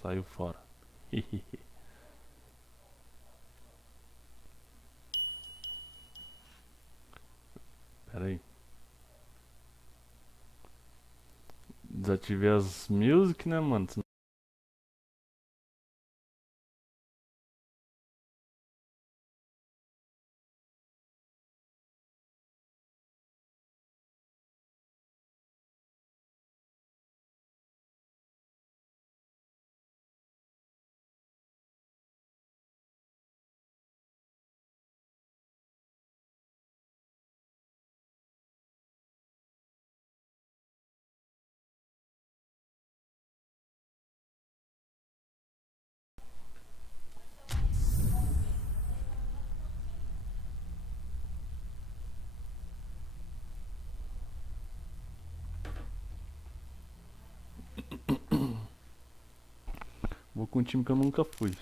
Saiu fora. Pera aí. Desativei as music, né, mano? Vou com um time que eu nunca fui.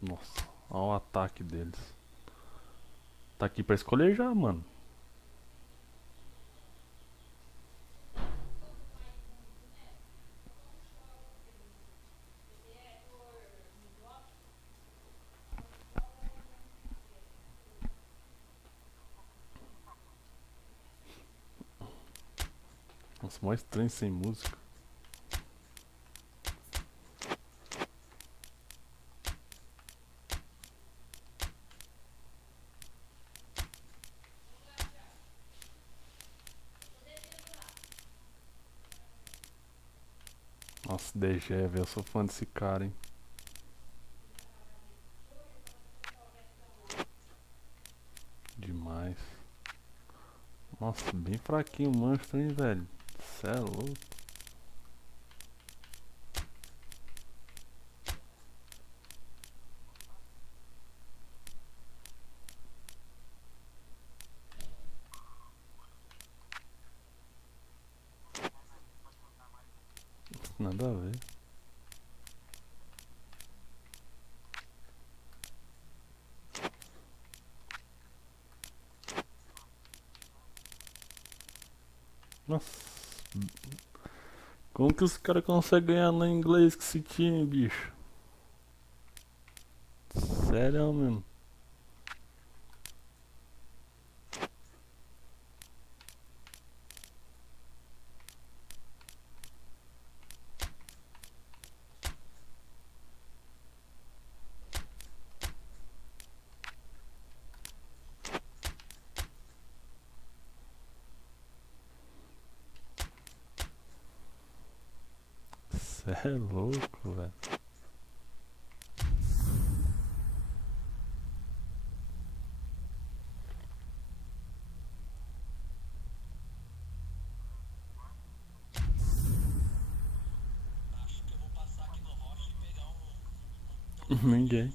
Nossa, olha o ataque deles. Tá aqui pra escolher já, mano. Nossa, mó estranho sem música. Nossa, DG, velho, eu sou fã desse cara, hein. Demais. Nossa, bem fraquinho o monstro, hein, velho. Cê é louco. Nada a ver. Nossa. Como que os caras conseguem ganhar no inglês com esse time, bicho? Sério mesmo. Cê é louco, velho. Ninguém.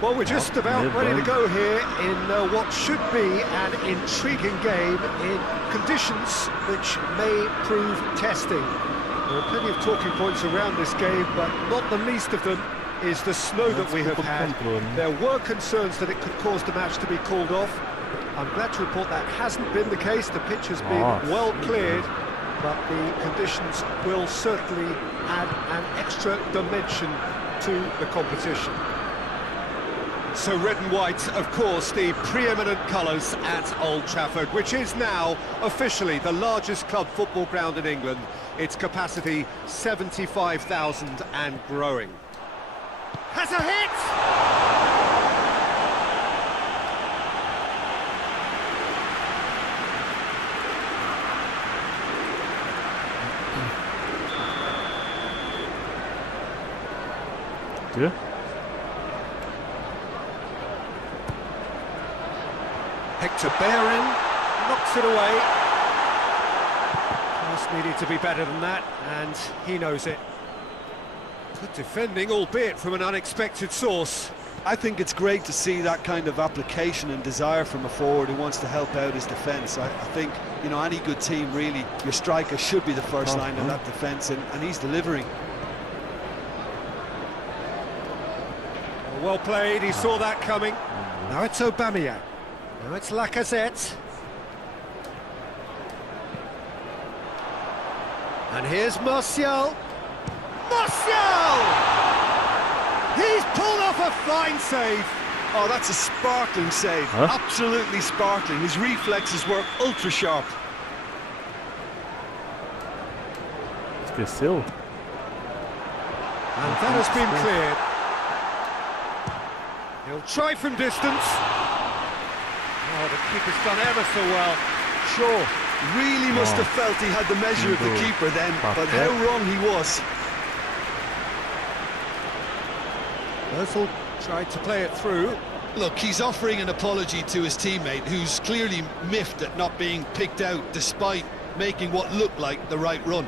Well, we're just about ready to go here in what should be an intriguing game in conditions which may prove testing. There are plenty of talking points around this game, but not the least of them is the snow that we have had. There were concerns that it could cause the match to be called off. I'm glad to report that hasn't been the case. The pitch has been well cleared, but the conditions will certainly add an extra dimension to the competition. So red and white, of course, the preeminent colours at Old Trafford, which is now officially the largest club football ground in England. Its capacity 75,000 and growing. Has a hit! Yeah. Hector Bellerin knocks it away. Pass needed to be better than that, and he knows it. Good defending, albeit from an unexpected source. I think it's great to see that kind of application and desire from a forward who wants to help out his defence. I think, you know, any good team, really, your striker should be the first line of that defence, and he's delivering. Well played, he saw that coming. Now it's Aubameyang. Now it's Lacazette. And here's Martial. Martial! He's pulled off a fine save. Oh, that's a sparkling save. Huh? Absolutely sparkling. His reflexes were ultra sharp. Esqueceu? And that has been cleared. He'll try from distance. Oh, the keeper's done ever so well. Sure, really must have felt he had the measure of the keeper then, but how wrong he was. Ozil tried to play it through. Look, he's offering an apology to his teammate, who's clearly miffed at not being picked out despite making what looked like the right run.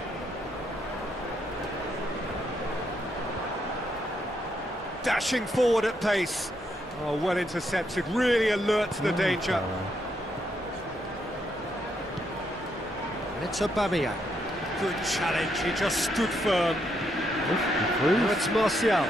Dashing forward at pace. Oh, well intercepted, really alert to the danger. And it's Aubameyang. Good challenge, he just stood firm. Now it's Martial.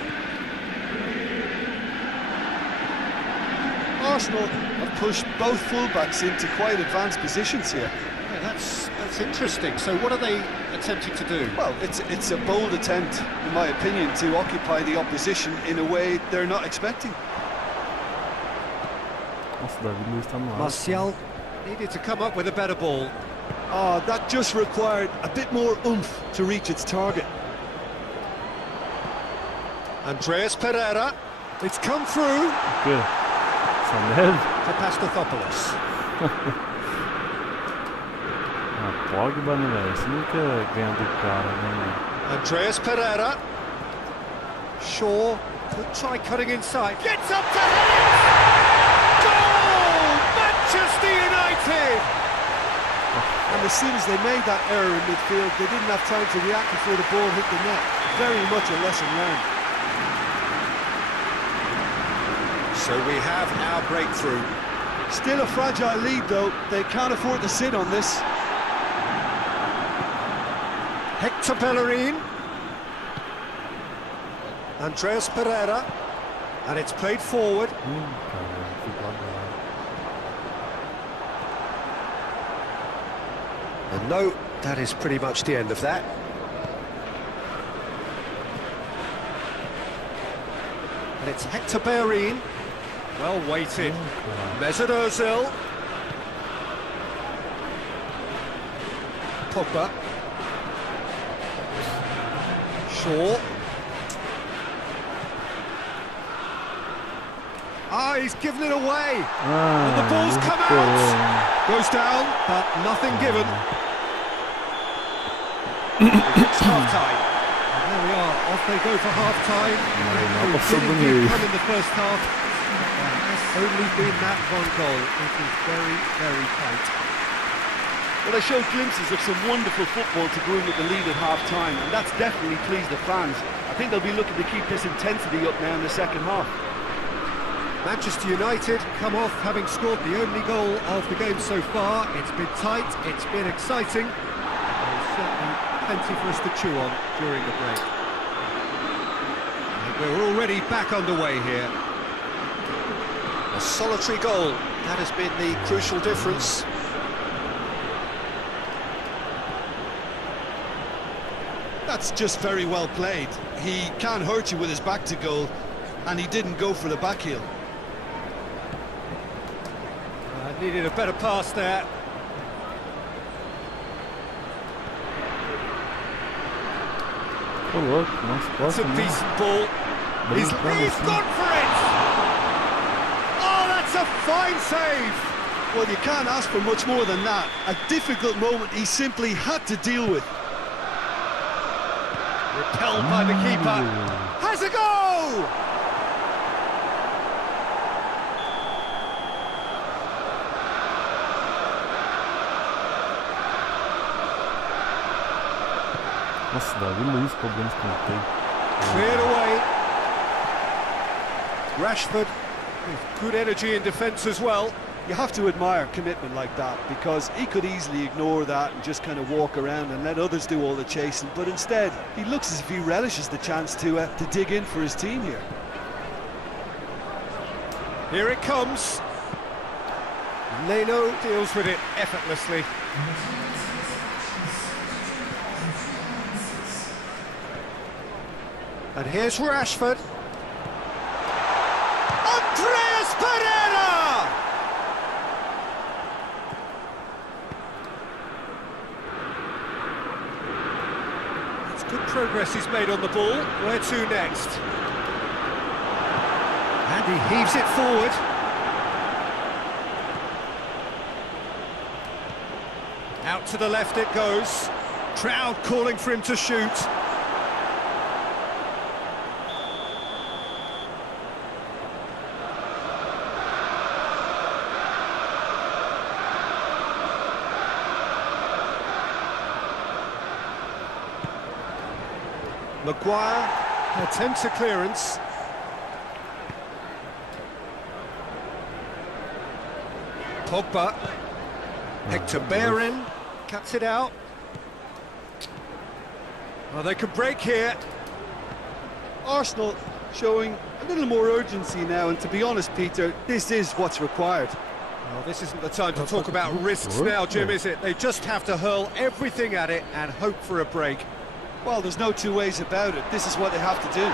Arsenal have pushed both fullbacks into quite advanced positions here. Yeah, that's interesting. So what are they attempting to do? Well, it's a bold attempt, in my opinion, to occupy the opposition in a way they're not expecting. Nossa, David Luiz tá no ar. Martial needed to come up with a better ball. Oh, that just required a bit more oomph to reach its target. Andreas Pereira. It's come through. Good. Samed? To Pastathopoulos. Pogba, né, velho? Você nunca ganha do cara, né? Andreas Pereira. Shaw could try cutting inside. Gets up to head it! Goal! Manchester United! And as soon as they made that error in midfield, they didn't have time to react before the ball hit the net. Very much a lesson learned. So we have our breakthrough. Still a fragile lead, though. They can't afford to sit on this. Hector Bellerin. Andreas Pereira. And it's played forward. And no, that is pretty much the end of that. And it's Hector Bellerin. Well weighted. Mesut Ozil. Pogba. Shaw. Ah, he's given it away. And the ball's come out. Goes down, but nothing given. It's half-time. And there we are, off they go for half-time. Didn't come in the first half. There has only been that one goal. It is very, very tight. Well, they showed glimpses of some wonderful football to go in with the lead at half-time, and that's definitely pleased the fans. I think they'll be looking to keep this intensity up now in the second half. Manchester United come off having scored the only goal of the game so far. It's been tight, it's been exciting. There's certainly plenty for us to chew on during the break. And we're already back underway here. A solitary goal, that has been the crucial difference. That's just very well played. He can't hurt you with his back to goal, and he didn't go for the back heel. Needed a better pass there. Ô louco, nossa, It's posta a decent ball. He's gone for it! Oh, that's a fine save! Well, you can't ask for much more than that. A difficult moment he simply had to deal with. Repelled by the keeper. Has a go! Nossa, David Luiz cobrando escanteio. Cleared away. Rashford with good energy in defence as well. You have to admire commitment like that, because he could easily ignore that and just kind of walk around and let others do all the chasing, but instead he looks as if he relishes the chance to dig in for his team here. Here it comes. Leno deals with it effortlessly. And here's Rashford. Andreas Pereira! It's good progress he's made on the ball. Where to next? And he heaves it forward. Out to the left it goes. Crowd calling for him to shoot. Maguire attempts a clearance. Pogba. Hector Bellerin cuts it out. Well, they could break here. Arsenal showing a little more urgency now, and to be honest, Peter, this is what's required. Well, this isn't the time to talk about risks now, Jim, is it? They just have to hurl everything at it and hope for a break. Well, there's no two ways about it. This is what they have to do.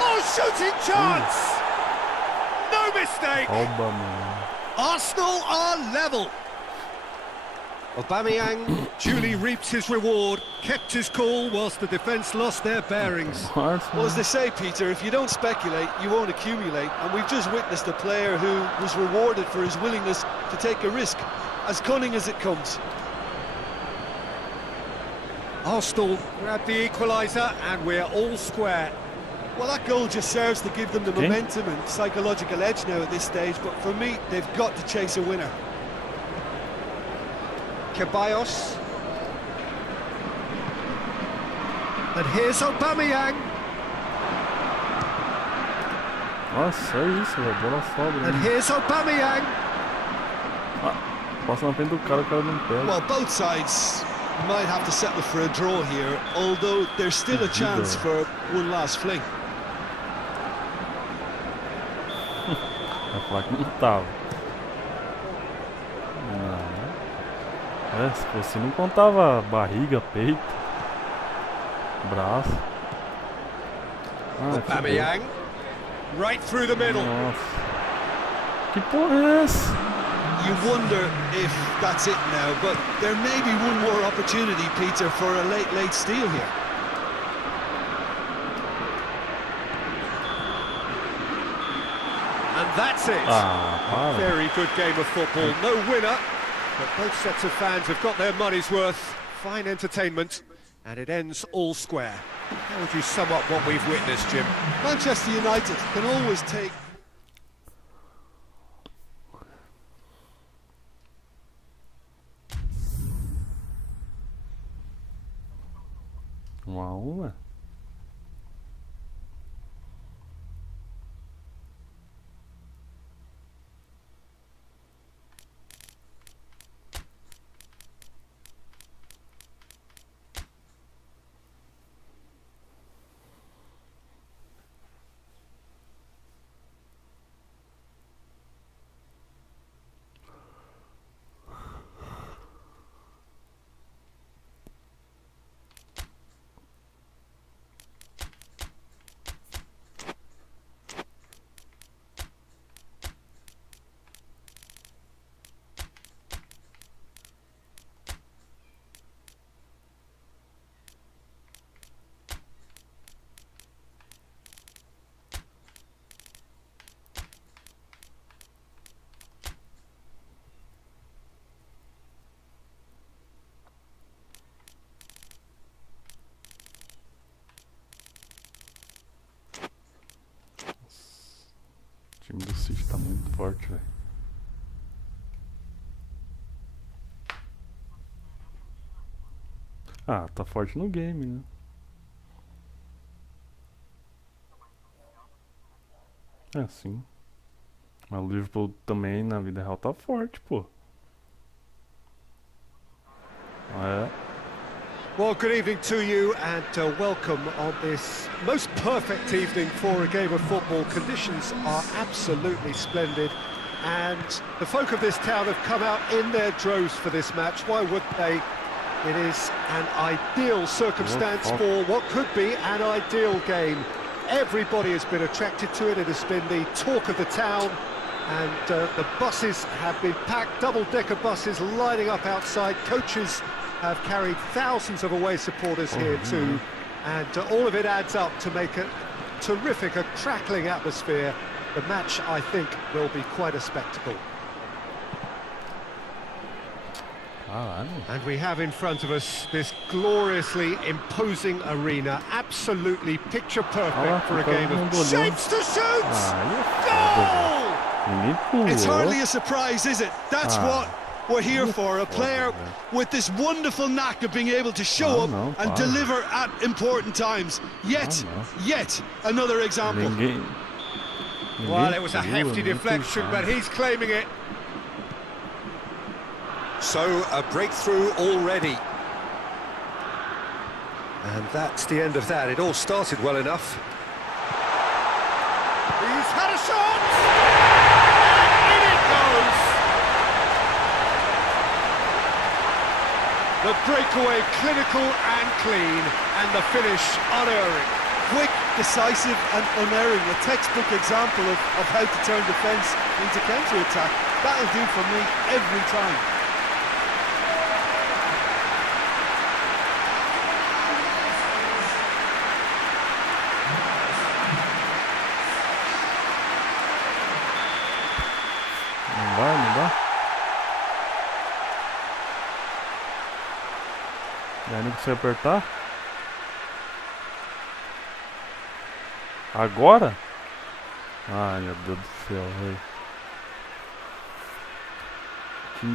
Oh, shooting chance! No mistake! Arsenal are level. Aubameyang duly reaps his reward, kept his cool whilst the defence lost their bearings. Well, as they say, Peter, if you don't speculate, you won't accumulate. And we've just witnessed a player who was rewarded for his willingness to take a risk, as cunning as it comes. Arsenal grab the equaliser and we're all square. Well, that goal just serves to give them the momentum and psychological edge now at this stage, but for me, they've got to chase a winner. Ceballos. And here's Aubameyang. Nossa, é isso, velho. Bola sobra. And here's Aubameyang. Passa na frente do cara, o cara não pega. Well, both sides might have to settle for a draw here, although there's still a chance for one last fling. Vai falar que não tava. Se fosse não contava barriga, peito, braço. Aubameyang, right through the middle. Nossa. Que porra é essa? You wonder if that's it now, but there may be one more opportunity, Peter, for a late steal here. And that's it. A very good game of football. No winner, but both sets of fans have got their money's worth. Fine entertainment, and it ends all square. How would you sum up what we've witnessed, Jim? Manchester United can always take... Uma. O time do City tá muito forte, velho. Ah, tá forte no game, né? É, sim. Mas o Liverpool também na vida real tá forte, pô. É. Well, good evening to you and welcome on this most perfect evening for a game of football. Conditions are absolutely splendid and the folk of this town have come out in their droves for this match. Why would they? It is an ideal circumstance for what could be an ideal game. Everybody has been attracted to it. It has been the talk of the town and the buses have been packed, double-decker buses lining up outside. Coaches have carried thousands of away supporters here too, and all of it adds up to make a terrific, a crackling atmosphere. The match, I think, will be quite a spectacle. And we have in front of us this gloriously imposing arena, absolutely picture perfect for a game of shapes to shoot! Goal! It's hardly a surprise, is it? That's what we're here for, a player with this wonderful knack of being able to show up and deliver at important times. Yet another example. Well, it was a hefty deflection, but he's claiming it. So, a breakthrough already. And that's the end of that. It all started well enough. He's had a shot! And in it goes! The breakaway clinical and clean, and the finish unerring. Quick, decisive and unerring. A textbook example of how to turn defence into counter-attack. That'll do for me every time. Não dá? E aí não consegue apertar? Agora? Ai meu Deus do céu, velho. Que...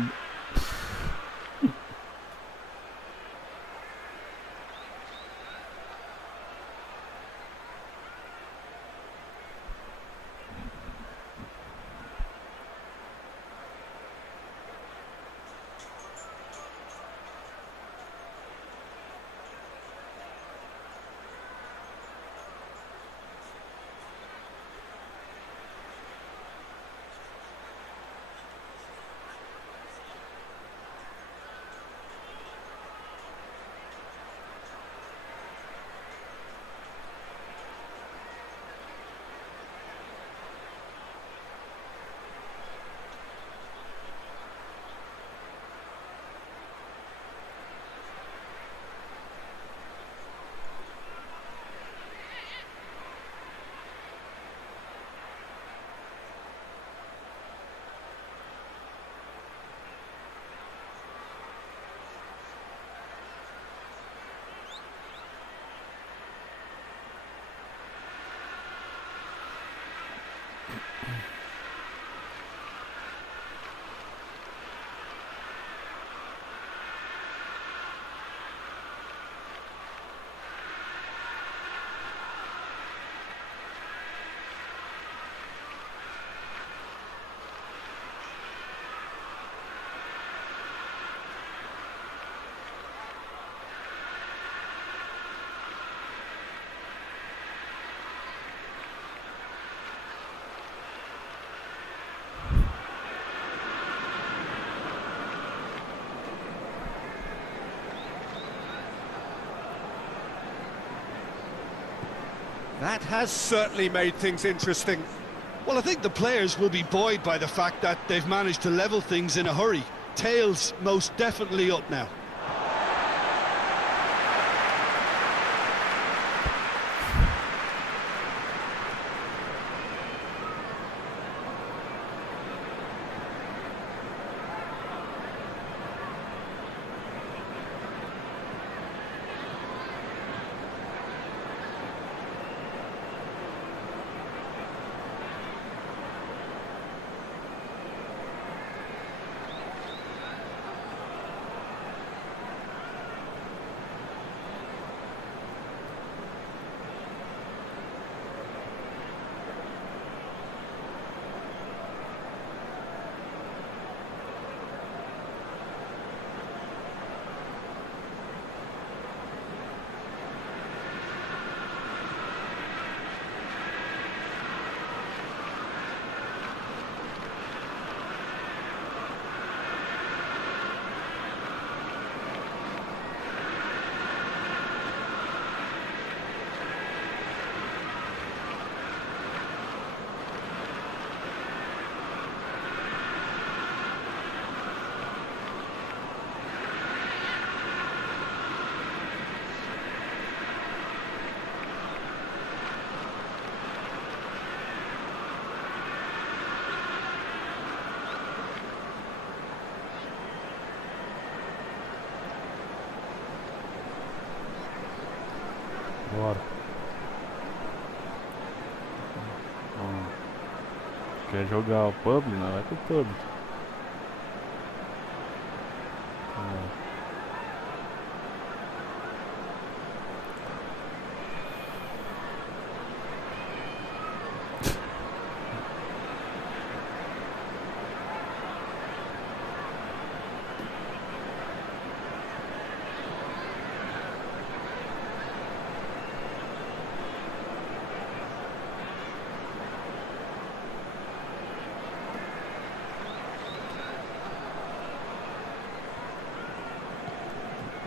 That has certainly made things interesting. Well, I think the players will be buoyed by the fact that they've managed to level things in a hurry. Tails most definitely up now. Bora. Quer jogar o public? Não, vai pro public.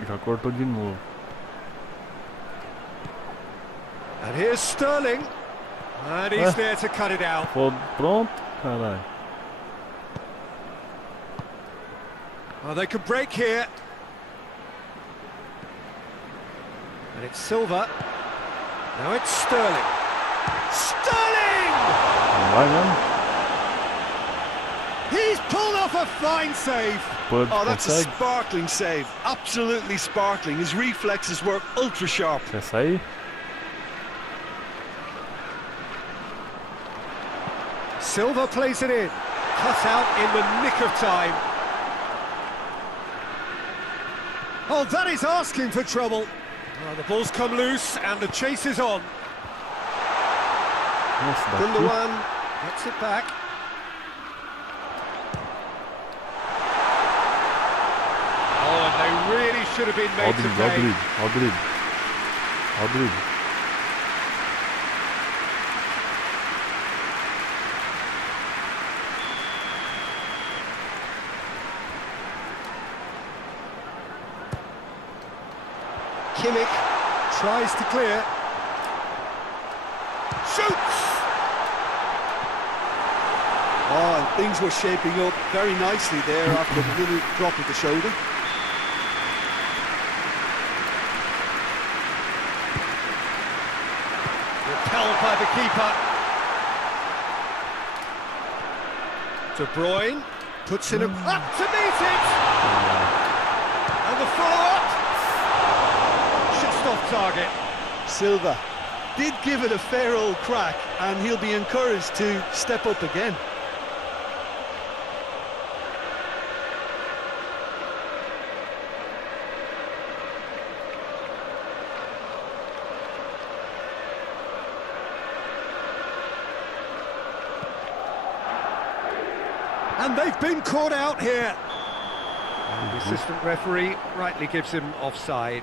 Já cortou de novo. And here's Sterling. And he's there to cut it out. Pronto, caralho. Oh, they can break here. And it's Silva. Now it's Sterling. Sterling! Não vai mesmo? He's pulled off a fine save. Oh, that's a sparkling save. Absolutely sparkling. His reflexes were ultra sharp. Quer sair? Silva plays it in. Cut out in the nick of time. Oh, that is asking for trouble. Oh, the ball's come loose and the chase is on. Gundogan gets it back. Oh, and they really should have been made to pay. Rodrigo. Kimmich tries to clear. Shoots! Oh, and things were shaping up very nicely there after the little drop of the shoulder. Repelled by the keeper. De Bruyne puts in a up to meet it. And the follow-up. Just off target. Silva did give it a fair old crack, and he'll be encouraged to step up again. And they've been caught out here. And the assistant referee rightly gives him offside.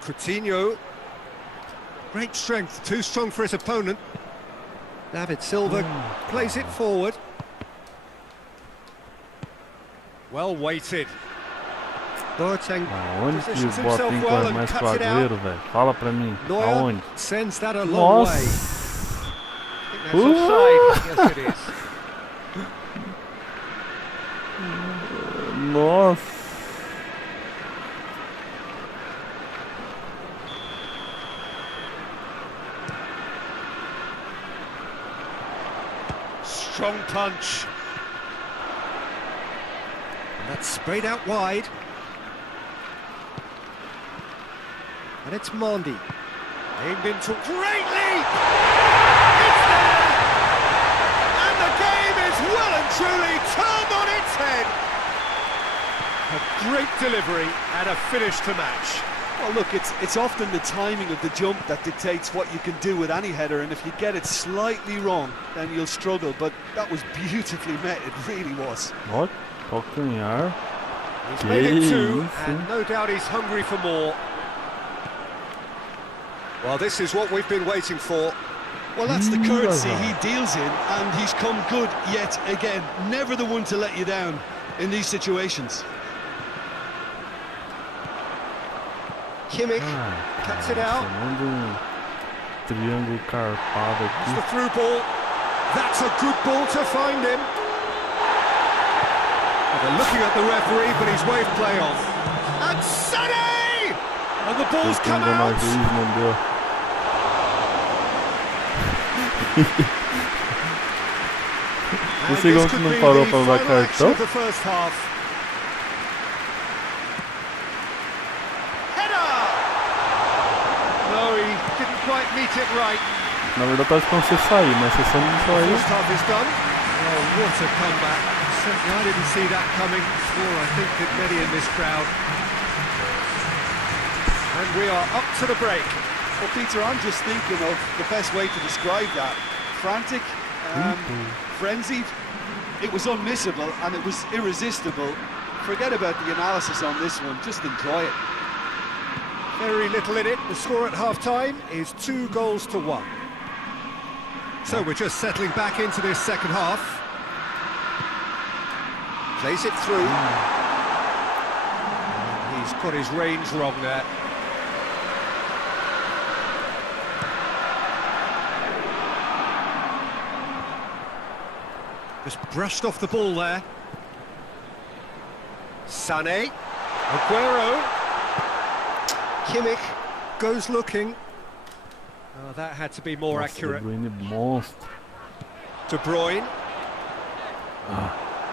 Coutinho. Great strength, too strong for his opponent. David Silva plays it forward. Well weighted. Boateng positions himself well and cuts it out. Fala pra mim. Neuer sends that a long way. I think that's offside. Yes, it is. Nossa. Strong punch. And that's sprayed out wide. And it's Mondi. Aimed into great leap! It's there! And the game is well and truly turned on its head! A great delivery and a finish to match. Well, look, it's often the timing of the jump that dictates what you can do with any header, and if you get it slightly wrong, then you'll struggle. But that was beautifully met, it really was. What? Calcanhar. He's made it two, and no doubt he's hungry for more. Well, this is what we've been waiting for. Well, that's the courtesy he deals in, and he's come good yet again. Never the one to let you down in these situations. Kimmich cuts it out. Triângulo carpado It's aqui. the through ball. That's a good ball to find him. Well, they're looking at the referee, but he's waved play off. And Sané! And the ball's come out. And Você this que could não be parou the para usar final action cartão? of the first half. Header! No, he didn't quite meet it right. Na verdade tava esperando você sair, mas você só não saiu. First half is done. Oh, what a comeback. Certainly I didn't see that coming, nor I think did many in this crowd. And we are up to the break. Well, Peter, I'm just thinking of the best way to describe that. Frantic, frenzied. It was unmissable and it was irresistible. Forget about the analysis on this one, just enjoy it. Very little in it. The score at half-time is 2-1. So we're just settling back into this second half. Plays it through. He's got his range wrong there. Just brushed off the ball there. Sané. Aguero. Kimmich goes looking. Oh, that had to be more Nossa, accurate. De Bruyne monstro. De Bruyne.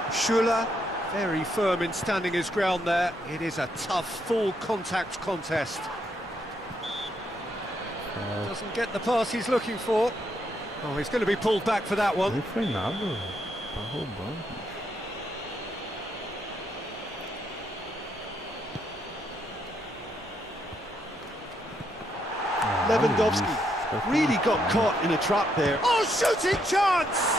Schuller, very firm in standing his ground there. It is a tough, full contact contest. Doesn't get the pass he's looking for. Oh, he's going to be pulled back for that one. Nem foi nada, velho. Tá roubando. Lewandowski really got caught in a trap there. Oh, shooting chance!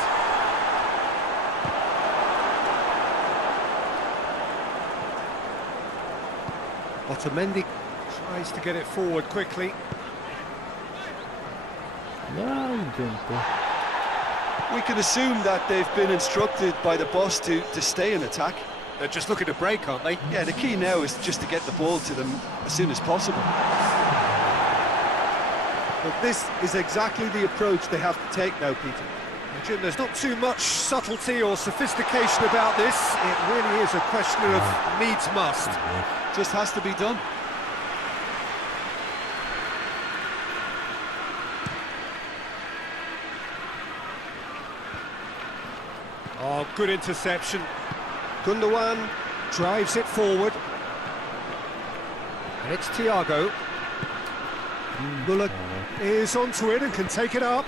Otamendi tries to get it forward quickly. Ai, adiantou. We can assume that they've been instructed by the boss to stay in attack. They're just looking to break, aren't they? Yeah, the key now is just to get the ball to them as soon as possible. But this is exactly the approach they have to take now, Peter. Jim, there's not too much subtlety or sophistication about this. It really is a question of needs must. Just has to be done. Oh, good interception. Gundogan drives it forward. And it's Thiago. Muller is onto it and can take it up.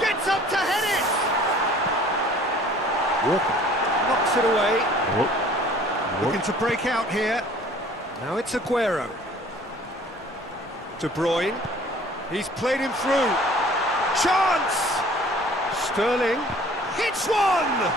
Gets up to head it! Walker knocks it away. Looking to break out here. Now it's Aguero. De Bruyne. He's played him through. Chance! Sterling hits one!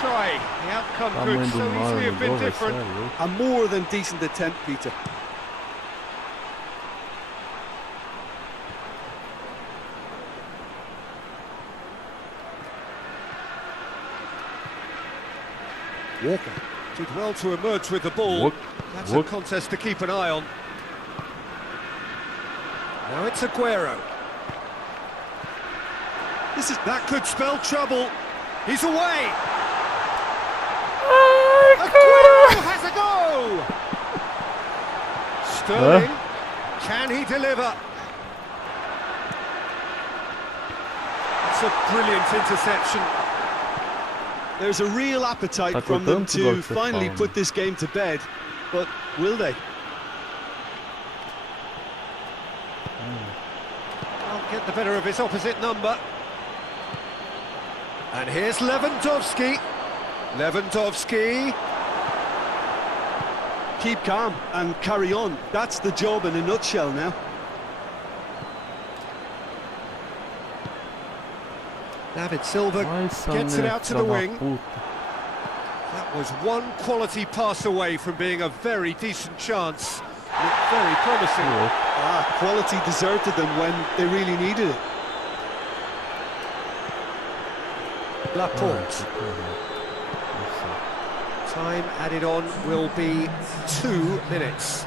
Try. The outcome could so easily have been different. A more than decent attempt, Peter. Walker did well to emerge with the ball. That's a contest to keep an eye on. Now it's Aguero. That could spell trouble. He's away. Aguero has a go! Sterling, can he deliver? It's a brilliant interception. There's a real appetite from them to finally put this game to bed, but will they? Can't get the better of his opposite number. And here's Lewandowski. Lewandowski. Keep calm and carry on. That's the job in a nutshell now. David Silva gets it out to the wing. That was one quality pass away from being a very decent chance. Looked very promising. Quality deserted them when they really needed it. Laporte. Time added on will be 2 minutes.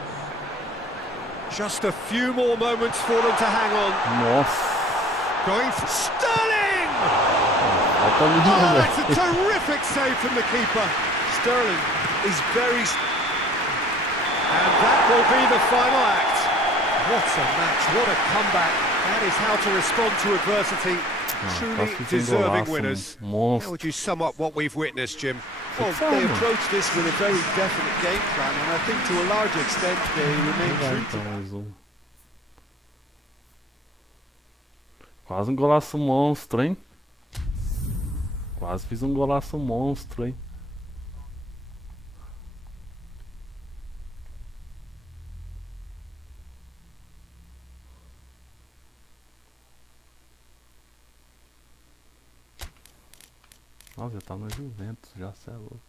Just a few more moments for them to hang on. Nossa. Going for Sterling! Oh, that's a terrific save from the keeper. Sterling is very... And that will be the final act. What a match, what a comeback. That is how to respond to adversity. Truly deserving winners. How would you sum up what we've witnessed, Jim? Well, they approached this with a very definite game plan, and I think to a large extent they remain true to that. Quase um golaço monstro, hein? Quase fiz um golaço monstro, hein? Nossa, já tá no Juventus, já cê é louco.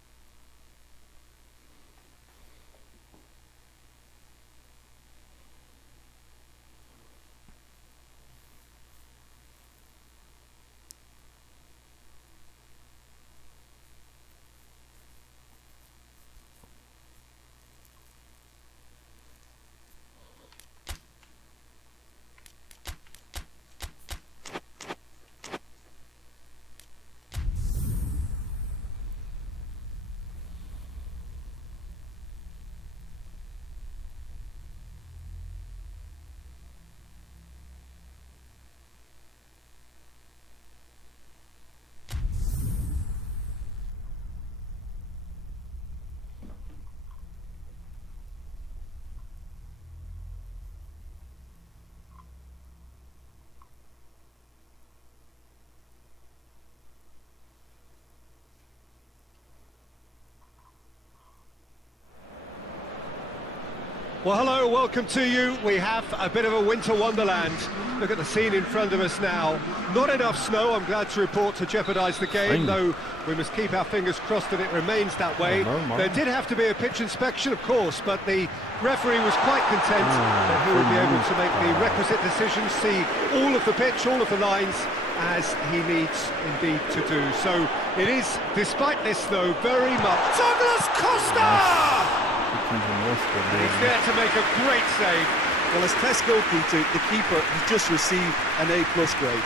Well, hello, welcome to you. We have a bit of a winter wonderland. Look at the scene in front of us now. Not enough snow, I'm glad to report, to jeopardise the game, though we must keep our fingers crossed that it remains that way. There did have to be a pitch inspection, of course, but the referee was quite content that he would be able to make the requisite decisions, see all of the pitch, all of the lines, as he needs indeed to do. So it is, despite this though, very much... Douglas Costa! He's there to make a great save. Well, as test goalkeeper, the keeper has just received an A+ grade.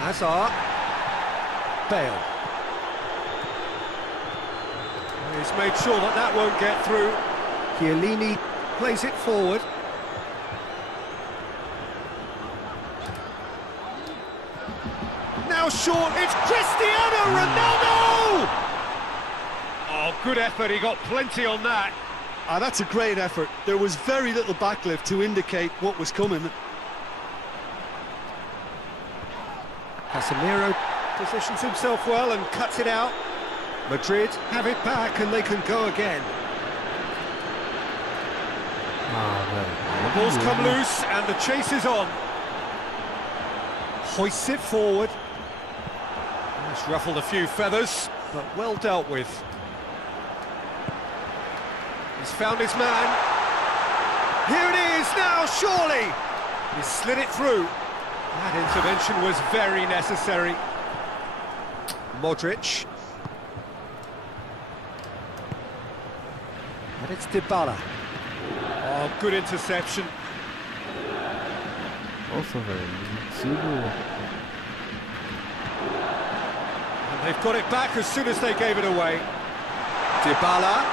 Hazard. Bale. He's made sure that that won't get through. Chiellini plays it forward. Now short, it's Cristiano Ronaldo! Oh, good effort, he got plenty on that. That's a great effort. There was very little backlift to indicate what was coming. Casemiro positions himself well and cuts it out. Madrid have it back and they can go again. The ball's come loose and the chase is on. Hoists it forward. It's ruffled a few feathers, but well dealt with. He's found his man. Here it is now, surely! He slid it through. That intervention was very necessary. Modric. And it's Dybala. Oh, good interception. Nossa, velho. And they've got it back as soon as they gave it away. Dybala.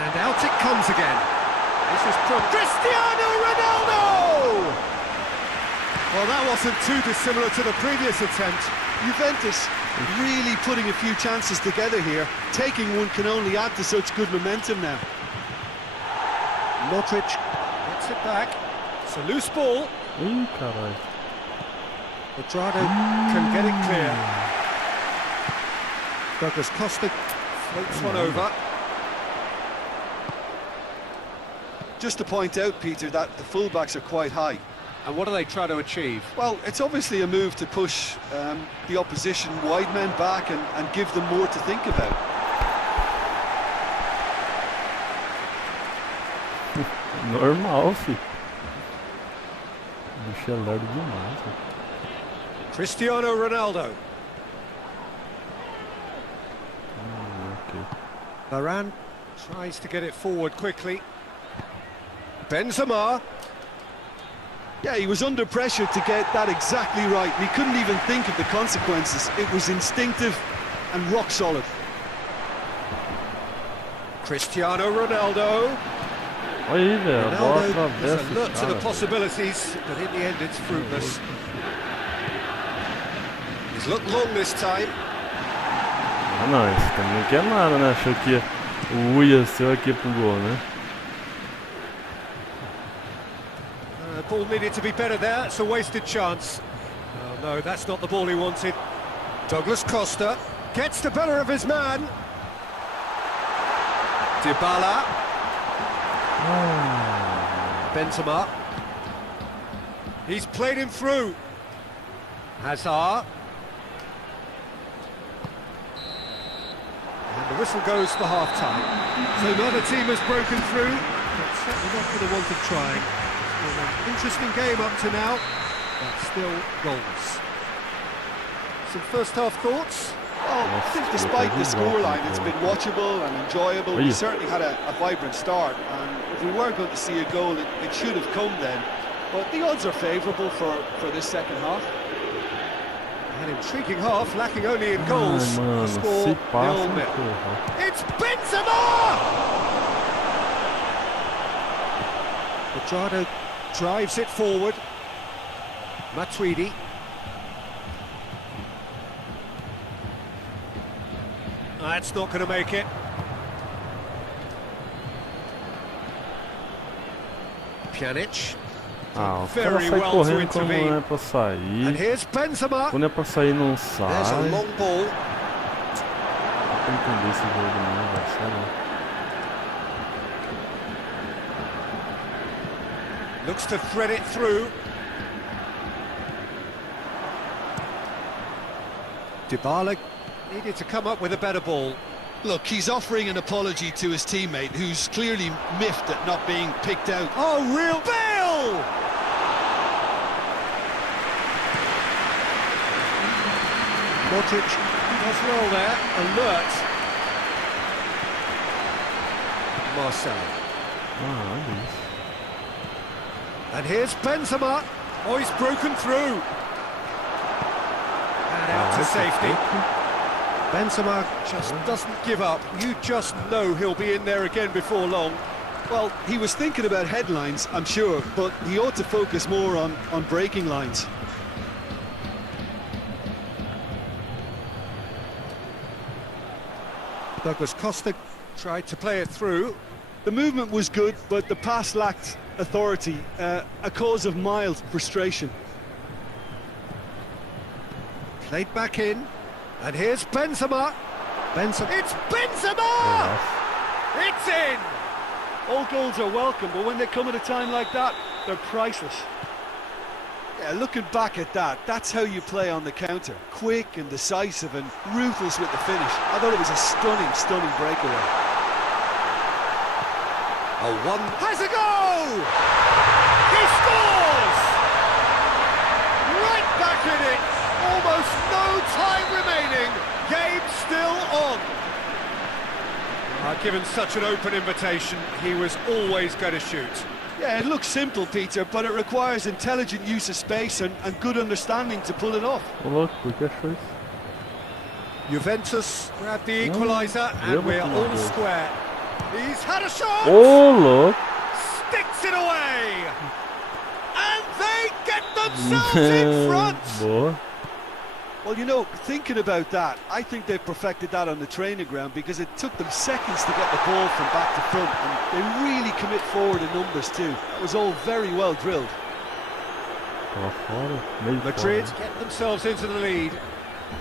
And out it comes again. This is from Cristiano Ronaldo! Well, that wasn't too dissimilar to the previous attempt. Juventus really putting a few chances together here. Taking one can only add to such good momentum now. Modric gets it back. It's a loose ball. Quadrado can get it clear. Douglas Costa floats one over. Just to point out, Peter, that the fullbacks are quite high. And what are they trying to achieve? Well, it's obviously a move to push the opposition wide men back and give them more to think about. Normal, fi. Bicho é lerdo demais. Cristiano Ronaldo. Okay. Varane tries to get it forward quickly. Benzema. Yeah, he was under pressure to get that exactly right. He couldn't even think of the consequences. It was instinctive and rock solid. Cristiano Ronaldo. Olha aí, velho. A bola Ronaldo is atravessa alert o to the cara. possibilities, but in the end it's fruitless. He's looked long this time. Ah, não, esse também não quer nada, né? Achou que o U ia ser aqui pro gol, né? Ball needed to be better there, it's a wasted chance. Oh no, that's not the ball he wanted. Douglas Costa gets the better of his man. Dybala. Benzema. He's played him through. Hazard. And the whistle goes for half-time. So neither team has broken through, but certainly not for the want of trying. An interesting game up to now, but still goals. Some first-half thoughts? Well, I think despite the scoreline, it's been watchable and enjoyable. We certainly had a vibrant start, and if we were going to see a goal, it should have come then. But the odds are favourable for this second half. An intriguing half, lacking only in goals. Mano, The score se passa, 0-0. porra. It's Benzema! Quadrado drives it forward. Matuidi. That's not going to make it. Pjanic. Ah, os caras Very saem well to correndo quando não é intervene. pra sair. And here's Benzema. Quando é pra sair, não sai. There's a Não long ball. tô entendendo esse jogo não, vai ser não. Looks to thread it through. Dybala needed to come up with a better ball. Look, he's offering an apology to his teammate, who's clearly miffed at not being picked out. Oh, real Bale! Modric does well there, alert. Marcelo. Ah, olha isso. And here's Benzema. Oh, he's broken through. And out to safety. Benzema just doesn't give up. You just know he'll be in there again before long. Well, he was thinking about headlines, I'm sure, but he ought to focus more on breaking lines. Douglas Costa tried to play it through. The movement was good, but the pass lacked authority, a cause of mild frustration. Played back in. And here's Benzema. It's Benzema! It's in! All goals are welcome, but when they come at a time like that, they're priceless. Yeah, looking back at that, that's how you play on the counter. Quick and decisive and ruthless with the finish. I thought it was a stunning, stunning breakaway. A one has a go! He scores! Right back in it! Almost no time remaining. Game still on. Given such an open invitation, he was always going to shoot. Yeah, it looks simple, Peter, but it requires intelligent use of space and good understanding to pull it off. Ô louco, por que achou isso? Juventus grab the equaliser and we're all square. He's had a shot! Ô louco! Sticks it away! And they get themselves in front! Boa. Well, you know, thinking about that, I think they've perfected that on the training ground because it took them seconds to get the ball from back to front, and they really commit forward in numbers too. It was all very well drilled. Madrid get themselves into the lead.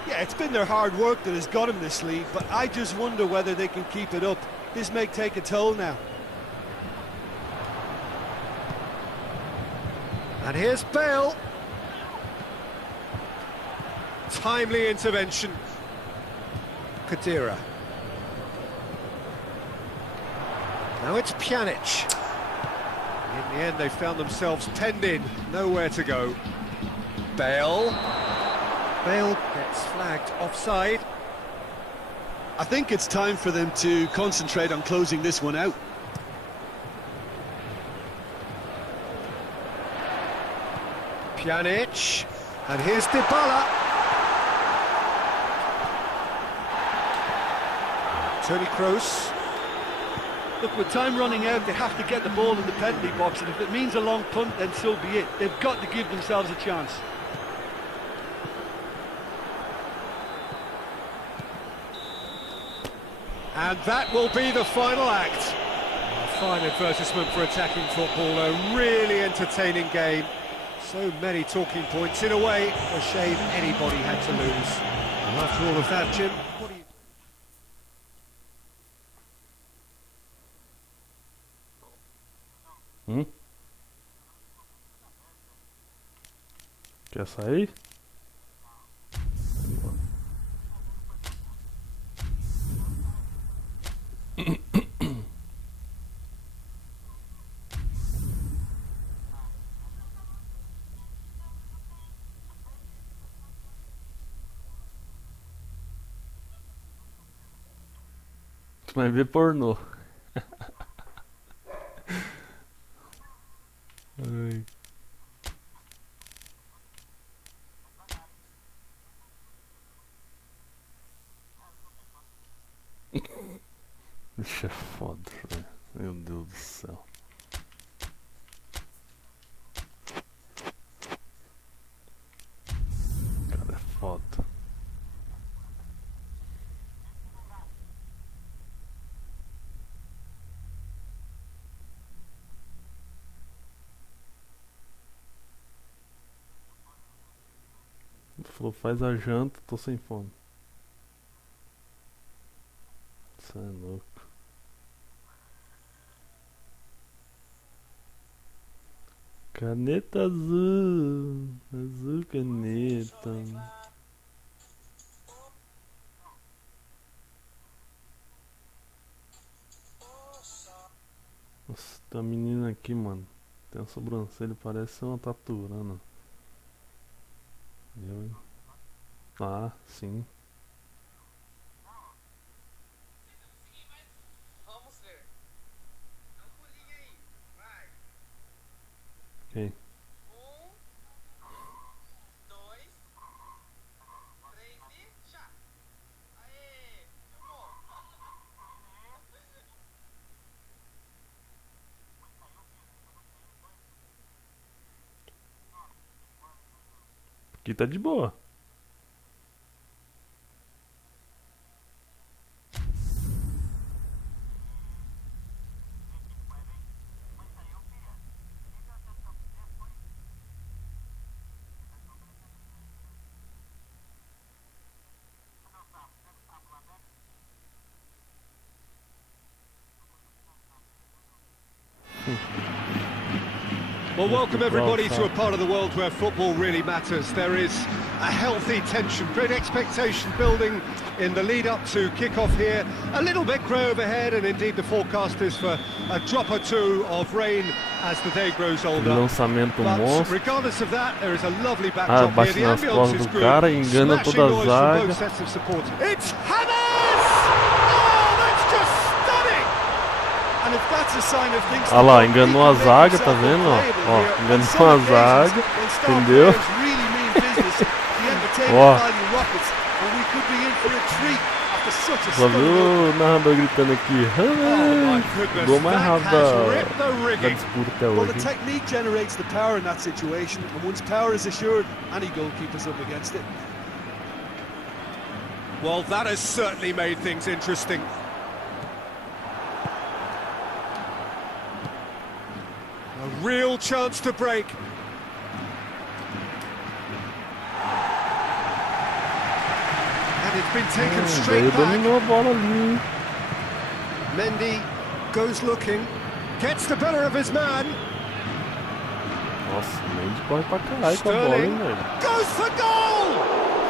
Yeah, it's been their hard work that has got them this lead, but I just wonder whether they can keep it up. This may take a toll now. And here's Bale. Timely intervention. Kadira. Now it's Pjanic. In the end, they found themselves penned in, nowhere to go. Bale. Bale gets flagged offside. I think it's time for them to concentrate on closing this one out. Pjanic, and here's Dybala. Toni Kroos. Look, with time running out, they have to get the ball in the penalty box, and if it means a long punt, then so be it. They've got to give themselves a chance. And that will be the final act. A fine advertisement for attacking football, a really entertaining game. So many talking points. In a way, a shame anybody had to lose. And after all of that, Jim, what do you... Quer sair? Tu vai ver pornô. Ai. Bicho é foda, velho. Meu Deus do céu. Cara, é foda. Falou, faz a janta, tô sem fome. Isso é louco. Caneta azul, azul caneta. Nossa, tem uma menina aqui, mano. Tem a sobrancelha, parece uma taturana. Eu... Ah, sim. Ok. Aqui tá de boa. Well, welcome everybody to a part of the world where football really matters. There is a healthy tension, great expectation building in the lead up to kick-off here. A little bit grey overhead, and indeed the forecast is for a drop or two of rain as the day grows older. Lançamento But monstro. regardless of that, there is a lovely backdrop here. Bate The nas ambience costas is do good. cara, engana Smashing toda a noise from zaga. both sets of supporters. It's Hammers! Oh, that's just stunning! And if that's a sign of things. Olha lá, enganou a zaga, tá vendo? Ó, enganou a zaga, entendeu? Ó, só viu o narrador gritando aqui. Gol mais rápido da disputa até Well, the hoje. technique generates the power in that situation, and once power is assured, any goalkeeper's up against it. Well, that has certainly made things interesting. A real chance to break. And it's been taken straight Ele back. dominou a bola ali. Mendy goes looking, gets the better of his man. Nossa, o Mendy corre pra caralho com a bola, hein, velho. Goes for goal!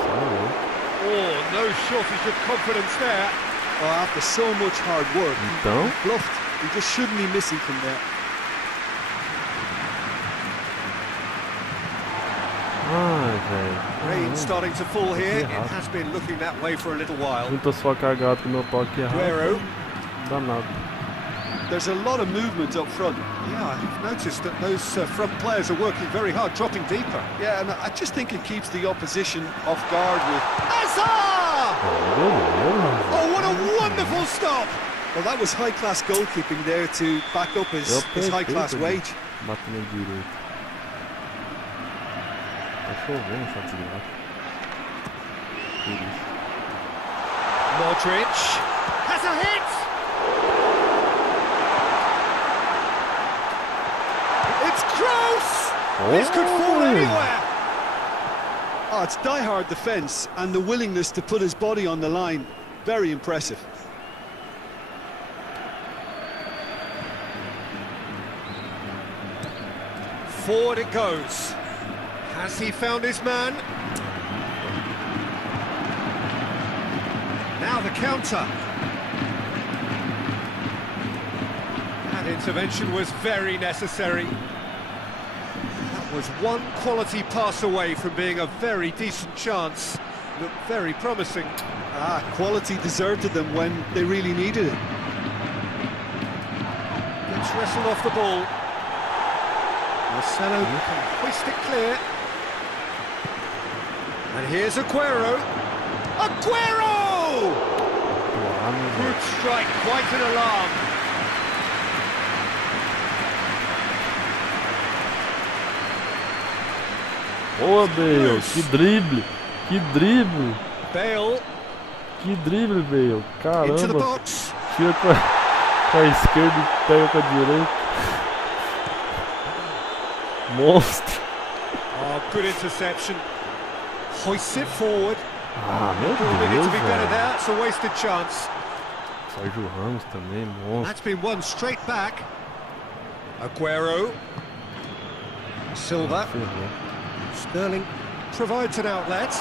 Sério? Oh, no shortage of confidence there. Well, after so much hard work, Então, he bluffed. He just shouldn't be missing from there. ai, velho. Rain starting to fall here. It has been looking that way for a little while. Junta sua cagada com o meu toque errado. Guerrero. Danado. there's a lot of movement up front. Yeah, I've noticed that those front players are working very hard, dropping deeper. Yeah, and I just think it keeps the opposition off guard with... Hazard! Oh, what a wonderful stop! Well, that was high-class goalkeeping there to back up his high-class wage. Bate na direita. Tá chovendo essa desgraça. Por isso. Modric has a hit! It's close! This could fall anywhere! Oh, it's die-hard defence and the willingness to put his body on the line. Very impressive. Forward it goes. Has he found his man? Now the counter. That intervention was very necessary. That was one quality pass away from being a very decent chance. Looked very promising. Quality deserted them when they really needed it. Gets wrestled off the ball. Marcelo can hoist it clear. And here's Aguero. Aguero! Good strike, quite an alarm. Boa, Bale, que drible, que drible. Bale. Que drible, Bale, Into the caramba. box. Tira com a esquerda e pega com a direita. Monstro. Oh, good interception. Hoists it forward. Meu Proving it Deus, to be better velho. there. It's a wasted chance. Sérgio Ramos também, monstro. That's been won straight back. Aguero. Silva. Ferrou. Sterling provides an outlet.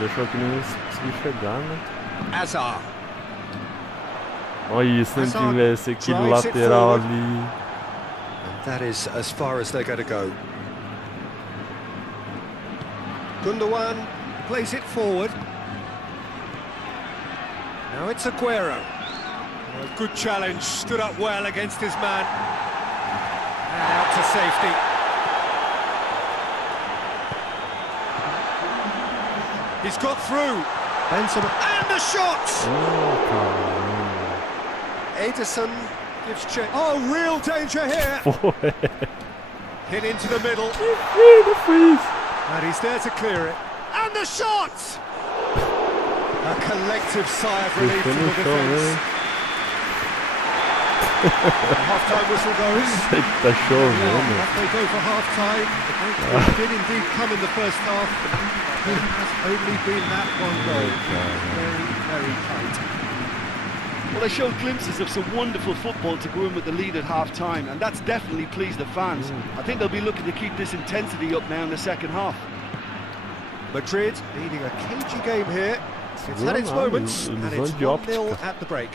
Deixou que não conseguiu chegar, né? Hazard. Olha isso, se não Hazard tivesse aquele drives it lateral forward. ali. And that is as far as they're going to go. Gundogan plays it forward. Now it's Aguero. A good challenge, stood up well against his man. And out to safety. He's got through. Benzema. And the shot! Oh, caramba. Ederson gives chase. Oh, real danger here. Foi. Hit into the middle. Que freeze. And he's there to clear it. And the shot! A collective sigh of relief from the defence. Half-time whistle goes. Tá chovendo. Off they go for half-time. The breakthrough did indeed come in the first half. It has only been that one goal. Very, very tight. Well, they showed glimpses of some wonderful football to go in with the lead at half-time, and that's definitely pleased the fans. I think they'll be looking to keep this intensity up now in the second half. Madrid leading a cagey game here. It's had its moments, and it's 1-0 at the break.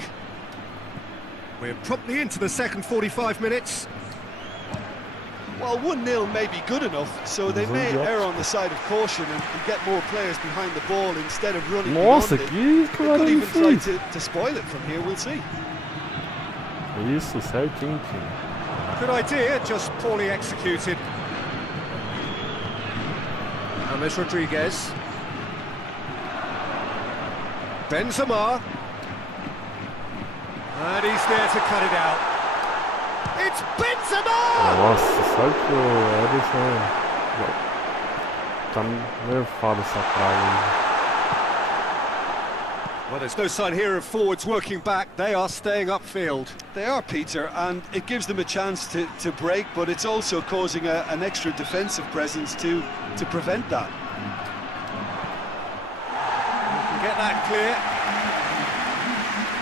We're promptly into the second 45 minutes. Well, 1-0 may be good enough, so they may err on the side of caution and get more players behind the ball instead of running Nossa, beyond it. que They could clarão even try fez. to spoil it from here, we'll see. Isso, certinho, time. Good idea, just poorly executed. James Rodriguez. Benzema. And he's there to cut it out. It's Benzema! Nossa, sabe que o Ederson tá nerfado essa praga. Well, there's no sign here of forwards working back. They are staying upfield. They are, Peter, and it gives them a chance to break, but it's also causing an extra defensive presence to prevent that. You can get that clear.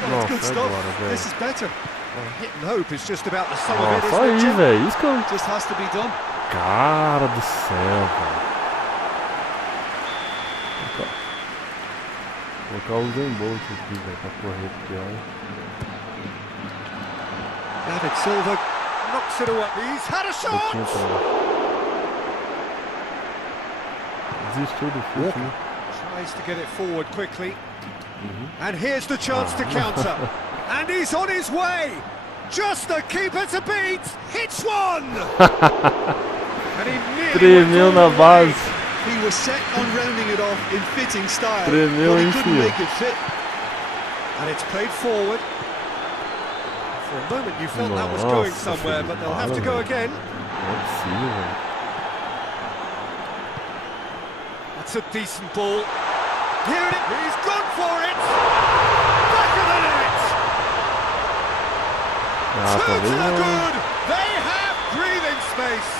Well, it's good stuff. agora, velho. This is better. Well, hit and hope is just about the sum of it, Nossa, isn't it, aí, Jim? velho. Isso que eu... Just has to be done. Cara do céu, velho. Vou colocar o Zen Bolt aqui, velho, pra correr pior. David Silva knocks it away. He's had a Eu tinha shot! também. Desistiu do chute, né? Tries to get it forward quickly. And here's the chance to counter. And he's on his way. Just the keeper to beat. Hits one. And he Tremeu na base. He was set on rounding it off in fitting style, Tremeu but he em couldn't si. make it fit. And it's played forward. For a moment you felt that was going Nossa, somewhere, but they'll have to go again. Não é possível. That's a decent ball. Here it is. He's gone for it. Back of the net. Two to the good. They have breathing space.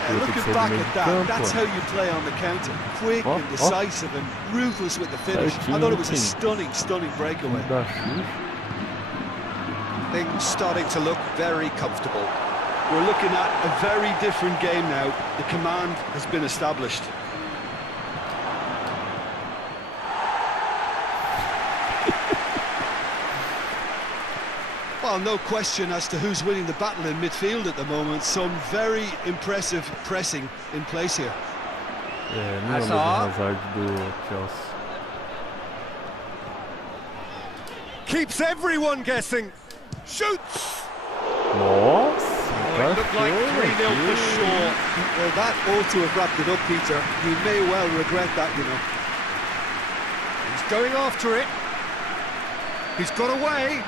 Yeah, looking back at that, that's how you play on the counter. Quick and decisive and ruthless with the finish. I thought it was a stunning, stunning breakaway. Things starting to look very comfortable. We're looking at a very different game now. The command has been established. Well, no question as to who's winning the battle in midfield at the moment. Some very impressive pressing in place here. É, não é o Hazard do Chelsea. Keeps everyone guessing. Shoots. Nossa, It looked like 3-0 for sure. Well, that ought to have wrapped it up, Peter. He may well regret that, you know. He's going after it. He's got away.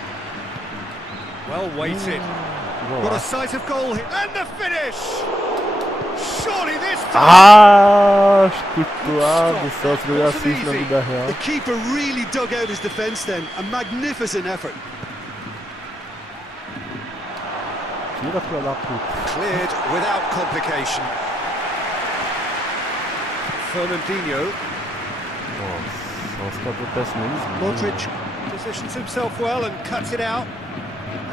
Well weighted. Got a sight of goal here. And the finish! Surely this time... Courtois do Celso deu assist na vida real. The keeper really dug out his defence then. A magnificent effort. Tira pra lá, puta. Cleared without complication. Fernandinho. Nossa, os caras tropeçam neles mesmo. Modric positions himself well and cuts it out.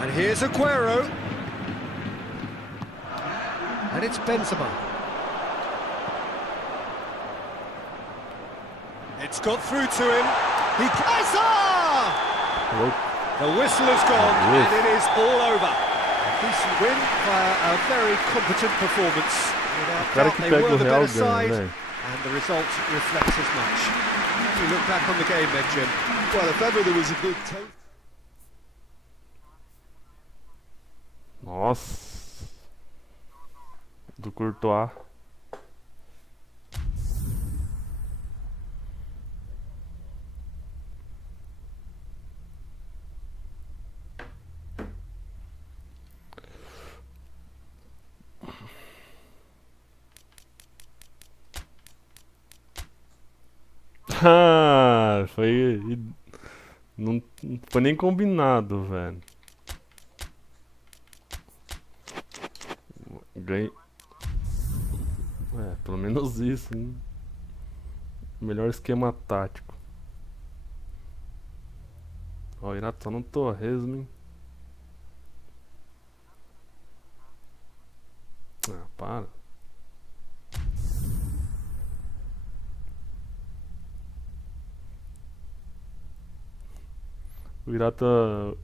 And here's Aguero. And it's Benzema. It's got through to him. He Hazard! The whistle has gone and it is all over. A decent win via a very competent performance. Without doubt they were the better side and the result reflects as much. You look back on the game then, Jim. Well, if ever there was a good taste. Nossa. Do Courtois. Foi. Não foi nem combinado, velho. Ganhei. Pelo menos isso, hein? Melhor esquema tático. Ó, o Irato só no torresmo, hein? Ah, para. O Irato.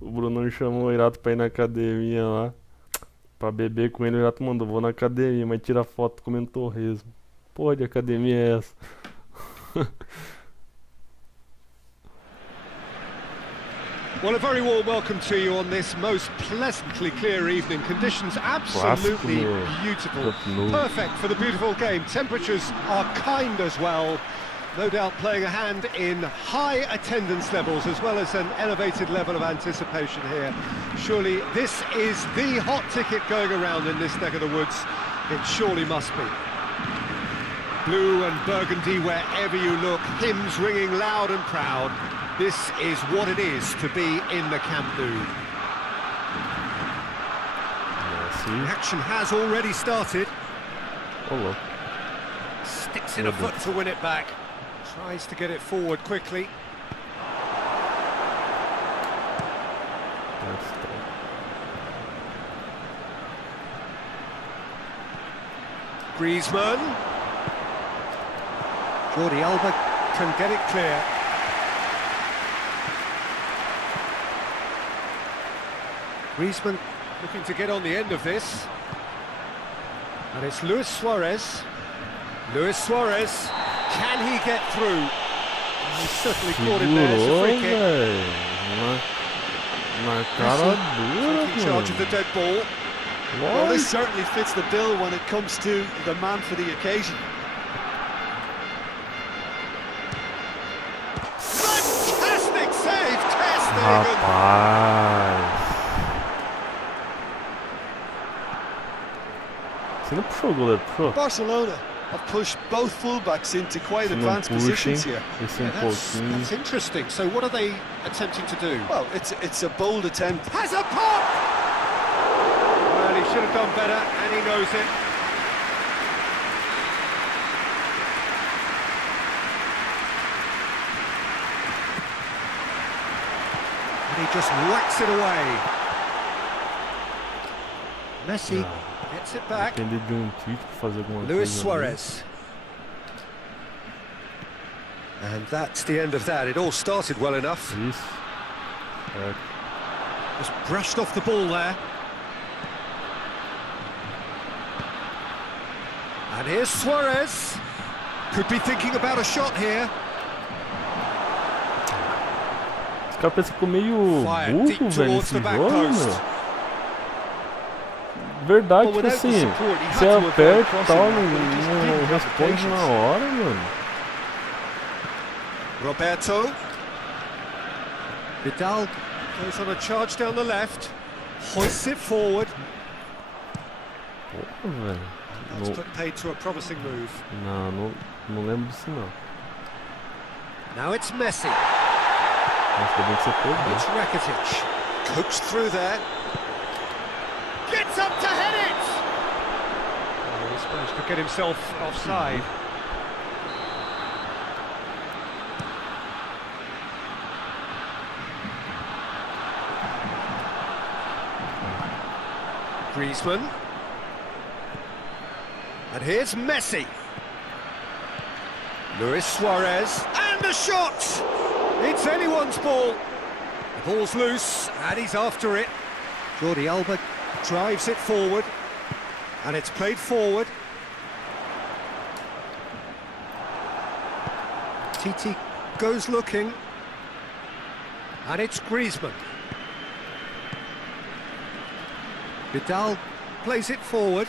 O Bruno chamou o Irato pra ir na academia lá. Pra beber com ele, o Irato mandou, vou na academia, mas tira foto comendo torresmo. Porra de academia é essa? Well, a very warm welcome to you on this most pleasantly clear evening. Conditions absolutely beautiful. Perfect for the beautiful game. Temperatures are kind as well. No doubt playing a hand in high attendance levels as well as an elevated level of anticipation here. Surely this is the hot ticket going around in this neck of the woods. It surely must be. Blue and burgundy wherever you look, hymns ringing loud and proud. This is what it is to be in the Camp Nou. The action has already started. Oh, look. Sticks in a foot to win it back. Tries to get it forward quickly. Griezmann. Jordi Alba can get it clear. Griezmann looking to get on the end of this. And it's Luis Suarez. Luis Suarez. Can he get through? He's certainly caught him there. It's a Segurou, free kick. velho. Na cara dura, Taking charge of the mano. dead ball. Well, this certainly fits the bill when it comes to the man for the occasion. Fantastic save, Ter Stegen. Rapaz. Você não puxou o goleiro, puxou? Barcelona have pushed both fullbacks into quite Se não advanced positions puxem, here. esse Yeah, pouquinho. that's interesting. So what are they attempting to do? Well, it's a bold attempt. Has a pop! Well, he should have done better, and he knows it. And he just whacks it away. Messi gets it back. Depender de tweet pra fazer alguma Luis coisa. Suarez. And that's the end of that. It all started well enough. Isso. É, Just brushed off the ball there. And here's Suarez. Could be thinking about a shot here. esse cara parece que ficou meio Fired burro, deep velho, towards nesse the back jogo, post. meu. Verdade, Well, tipo without the assim, support, he had você to avoid aperta e crossing tal, that, but he just não didn't have the responde patience. na hora, mano. Roberto. Vidal goes on a charge down the left. Hoists it forward. Porra, velho. That's Não, put paid to a promising move. não lembro disso, não. Now it's Messi. Acho que tem que ser todo, It's né? Rakitic. Coaxed through there. Gets up to head it! Oh, he's managed to get himself offside. Griezmann. And here's Messi. Luis Suarez. And the shot! It's anyone's ball. The ball's loose, and he's after it. Jordi Alba drives it forward, and it's played forward. Titi goes looking, and it's Griezmann. Vidal plays it forward.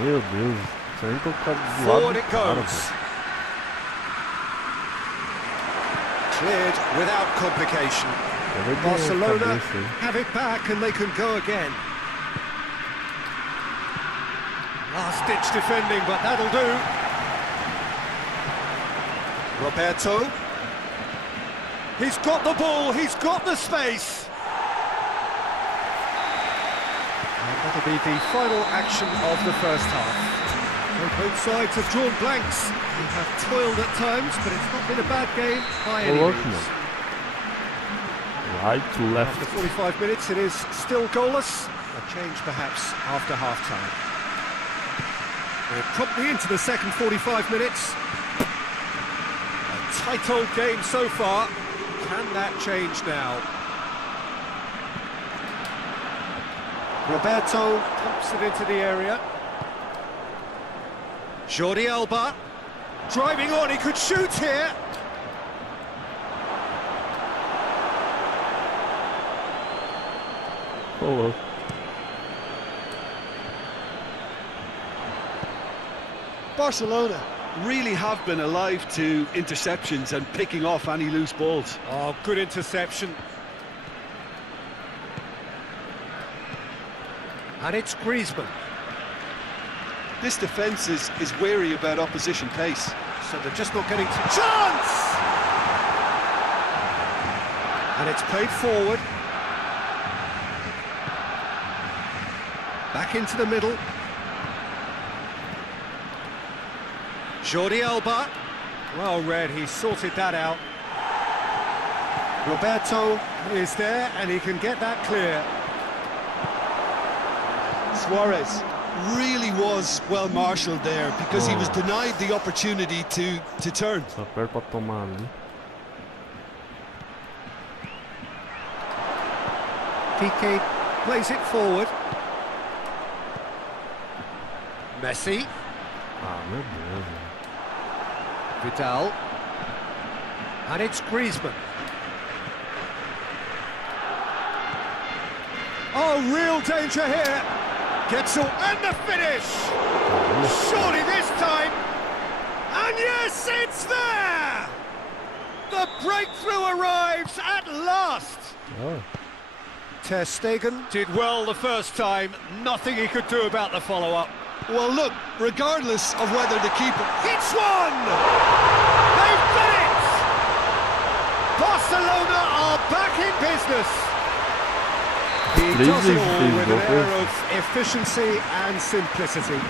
Meu Deus, isso aí tocar do lado Forward do it cara, goes. velho. Cleared without complication. Deve ter Barcelona cabeça aí. have it back and they can go again. Last ditch defending, but that'll do. Roberto. He's got the ball, he's got the space. And that'll be the final action of the first half. So both sides have drawn blanks. They have toiled at times, but it's not been a bad game by any Ô, louco, means. mano. Right to left. After 45 minutes, it is still goalless. A change perhaps after half-time. We're promptly into the second 45 minutes. A tight old game so far. Can that change now? Roberto pumps it into the area. Jordi Alba driving on, he could shoot here. Ô, louco. Barcelona really have been alive to interceptions and picking off any loose balls. Oh, good interception. And it's Griezmann. This defence is wary about opposition pace. So they're just not getting to chance! And it's played forward. Back into the middle. Jordi Alba. Well read, he sorted that out. Roberto is there and he can get that clear. Suarez really was well marshalled there because he was denied the opportunity to turn. Só aperta pra tomar ali. Piqué plays it forward. Messi. Ah, meu Deus, velho. Vidal. And it's Griezmann. Oh, real danger here. Gets all, and the finish! Surely this time. And yes, it's there! The breakthrough arrives at last. Oh. Ter Stegen did well the first time. Nothing he could do about the follow-up. Well, look, regardless of whether the keeper... It's one! They've done it! Barcelona are back in business. He does it all with an air of efficiency and simplicity.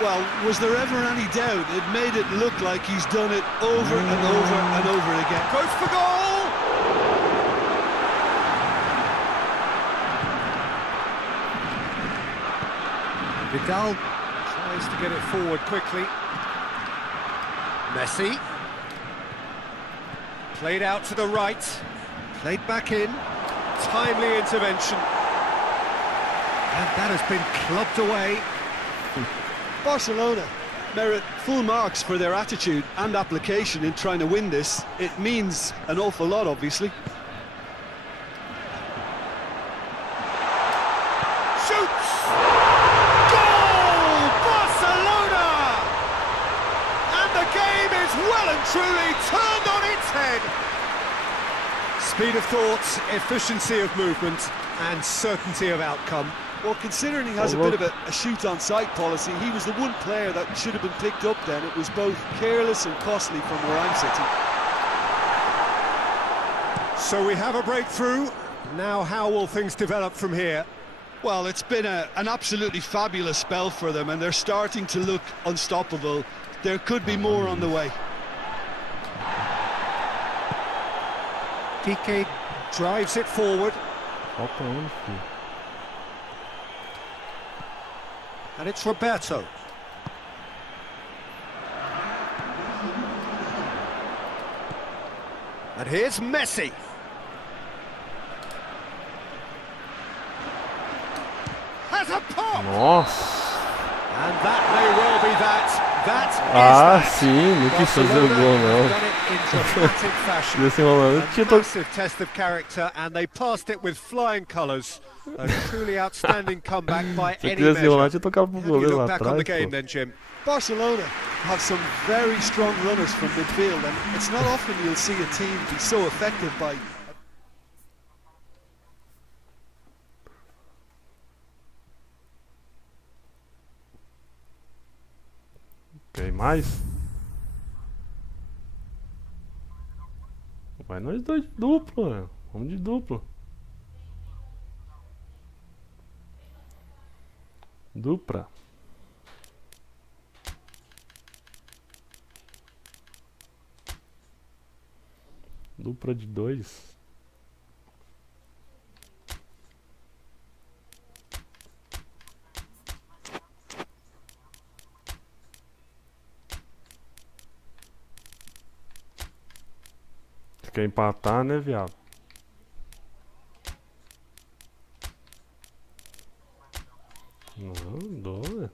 Well, was there ever any doubt? It made it look like he's done it over and over and over again. Goes for goal! Vidal tries to get it forward quickly. Messi. Played out to the right. Played back in. Timely intervention. And that has been clubbed away. Barcelona merit full marks for their attitude and application in trying to win this. It means an awful lot, obviously. Shoots! Goal! Barcelona! And the game is well and truly turned on its head. Speed of thought, efficiency of movement, and certainty of outcome. Well, considering he has a bit of a shoot-on-sight policy, he was the one player that should have been picked up then. It was both careless and costly from where I'm sitting. So we have a breakthrough. Now how will things develop from here? Well, it's been an absolutely fabulous spell for them, and they're starting to look unstoppable. There could be more on the way. Piqué drives it forward. And it's Roberto. And here's Messi. Has a pop! Nossa! And that may well be that. That is that. Sim, não quis fazer o gol, não. Done it in dramatic fashion. A massive test of character, and they passed it with flying colours. A truly outstanding comeback by any measure. How do you look back on the game then, Jim? Barcelona have some very strong runners from midfield, and it's not often you'll see a team be so effective by... Ok, mais? Vai nós dois de duplo, né? Vamos de duplo. Dupla. Dupla de dois. Quer empatar, né, viado? Não, dou,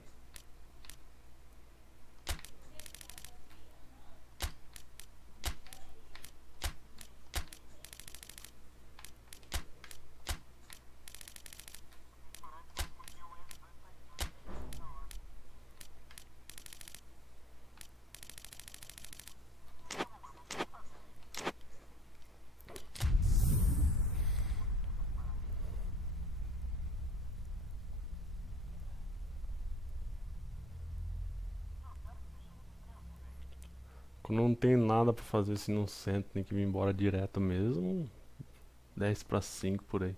Quando não tem nada pra fazer assim no centro, tem que vir embora direto mesmo. 10 para 5 por aí.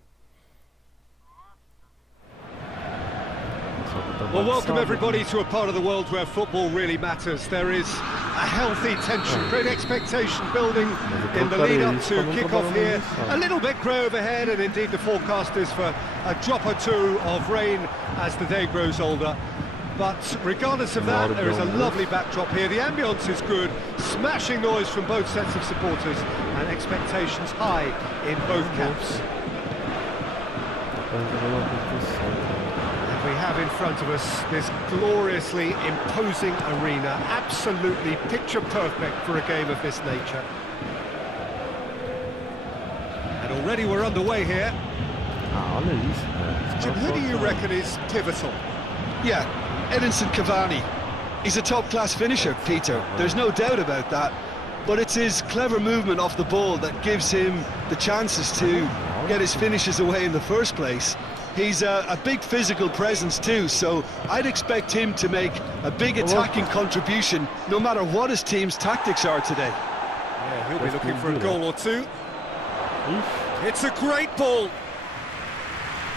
Well, welcome everybody to a part of the world where football really matters. There is a healthy tension, great expectation building in the lead up to kick-off here. A little bit grey overhead, and indeed the forecast is for a drop or two of rain as the day grows older. But regardless of that, there is a lovely backdrop here. The ambience is good, smashing noise from both sets of supporters, and expectations high in both camps. And we have have in front of us, this gloriously imposing arena, absolutely picture perfect for a game of this nature. And already we're underway here. Olha isso, velho. Jim, who do you reckon is pivotal? Yeah, Edinson Cavani. He's a top-class finisher, Peter. There's no doubt about that. But it's his clever movement off the ball that gives him the chances to get his finishes away in the first place. He's a big physical presence too, so I'd expect him to make a big attacking contribution no matter what his team's tactics are today. Yeah, he'll be looking for a goal or two. It's a great ball.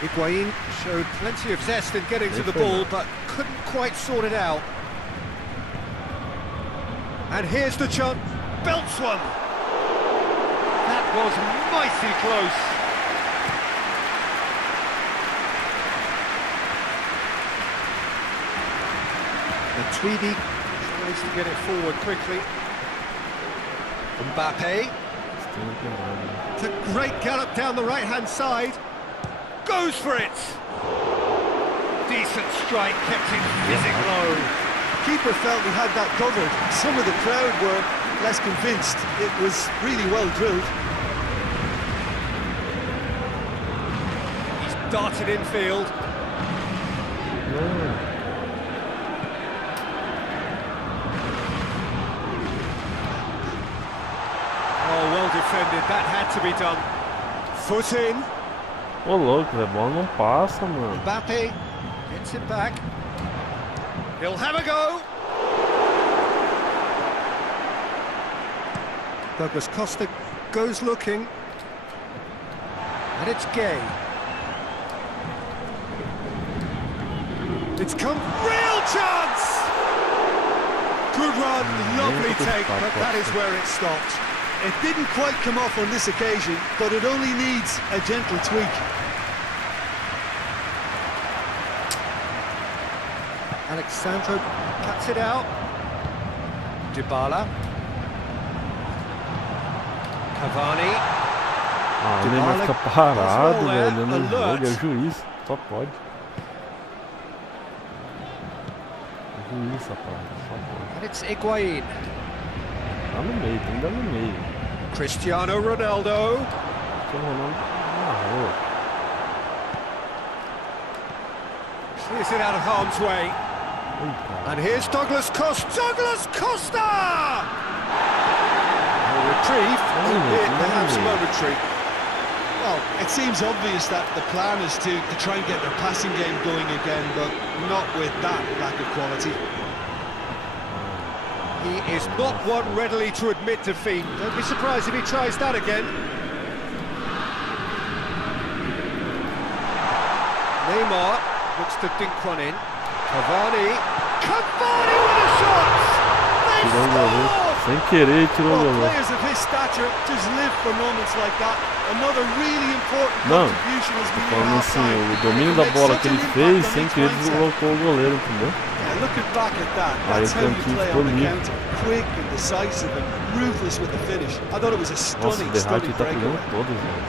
Higuain showed plenty of zest in getting to the ball, but couldn't quite sort it out. And here's the chance. Belts one. That was mighty close. And Tweedy tries to get it forward quickly. Mbappe. It's a great gallop down the right-hand side. Goes for it. Decent strike, kept it fizzing low. Keeper felt he had that covered. Some of the crowd were less convinced. It was really well drilled. He's darted infield. Oh, well defended. That had to be done. Foot in. Ô louco, a bola não passa, mano. Mbappe gets it back. He'll have a go. Douglas Costa goes looking. And it's Gay. It's come. Real chance! Good run, lovely take, but that is where it stopped. It didn't quite come off on this occasion, but it only needs a gentle tweak. Alexandro cuts it out. Dybala. Cavani. Ah, o Neymar fica parado, velho, no jogo, é o juiz, só pode. O juiz, rapaz, só pode. And it's Higuain. Tá no meio, tem que dar no meio. Cristiano Ronaldo. Cristiano Ronaldo amarrou. Clears it out of harm's way. And here's Douglas Costa. Douglas Costa! Retrieve, albeit perhaps momentary. Well, it seems obvious that the plan is to try and get their passing game going again, but not with that lack of quality. He is not one readily to admit defeat. Don't be surprised if he tries that again. Neymar looks to dink one in. Cavani with a shot! They score! Sem querer, tirou o Well, goleiro. players of his stature just live for moments like that. Another really important contribution as we Falando assim, o domínio da bola que ele fez, sem querer, deslocou o goleiro, entendeu? Yeah, looking back at that, that's how you play on the counter. Quick and decisive and ruthless with the finish. I thought it was a stunning, stunning tá breakaway. pegando todas, velho.